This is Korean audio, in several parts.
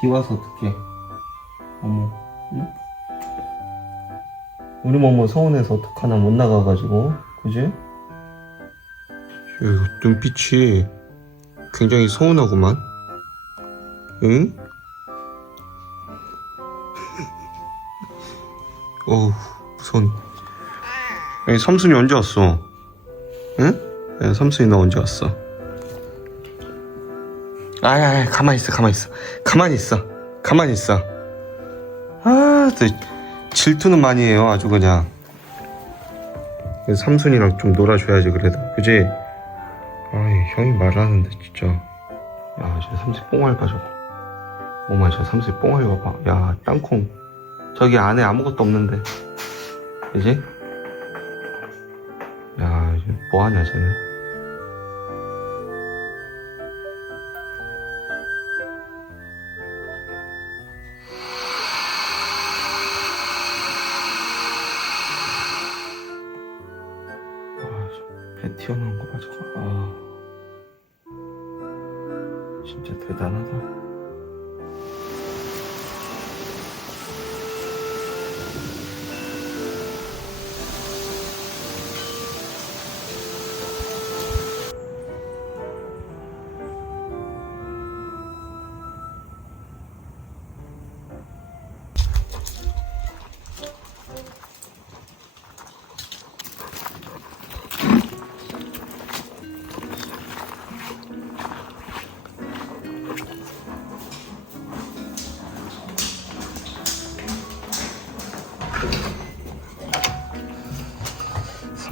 비 와서 어떡해. 어머, 응? 우리 뭐뭐 서운해서 어떡하나 못 나가가지고, 그지? 야, 이거 눈빛이 굉장히 서운하구만. 응? 어우, 무서운. 아니, 삼순이 언제 왔어? 응? 야, 삼순이 너 언제 왔어? 아야, 가만히 있어, 가만히 있어. 가만히 있어. 가만히 있어. 아, 또 질투는 많이 해요, 아주 그냥. 삼순이랑 좀 놀아줘야지, 그래도. 그지? 아이, 형이 말하는데, 진짜. 야, 저 삼순이 뽕알 봐, 저거. 어머, 저 삼순이 뽕알 봐봐. 야, 땅콩. 저기 안에 아무것도 없는데. 그지? 야, 이제 뭐하냐, 쟤는. 배 튀어나온 거 봐, 저거. 아. 진짜 대단하다.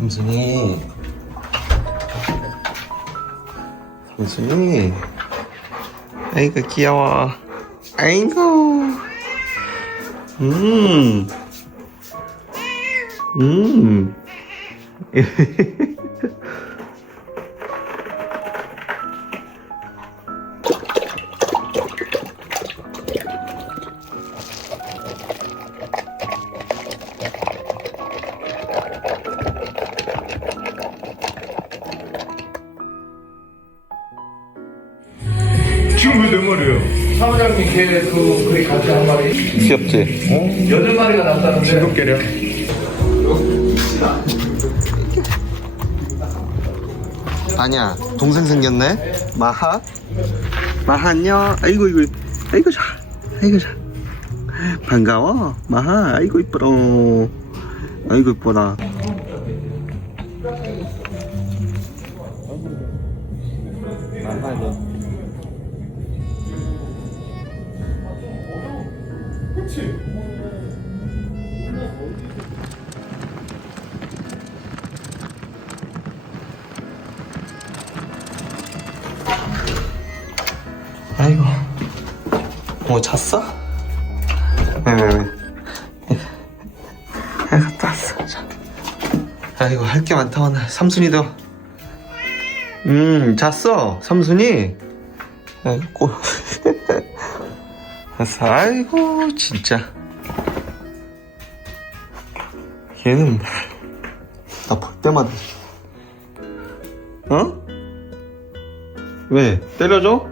삼순이. 삼순이. 아이고, 귀여워. 아이고. 음. 음. 지금 왜 내 말이에요? 사무장님 걔그 거기 같이 한 마리 귀엽지? 여덟 마리가 났다는데 개려. 아니야, 동생 생겼네? 마하? 마하 안녕. 아이고, 이고 아이고, 자. 아이고, 자. 반가워. 마하. 아이고, 이뻐라. 아이고, 이뻐라. 아이고. 뭐 잤어? 왜, 왜, 왜? 아이고, 땄어. 자. 아이고, 할 게 많다, 오늘. 삼순이도. 음, 잤어. 삼순이. 아이고. 아이고, 진짜. 얘는, 나 볼 때마다. 어? 왜? 때려줘?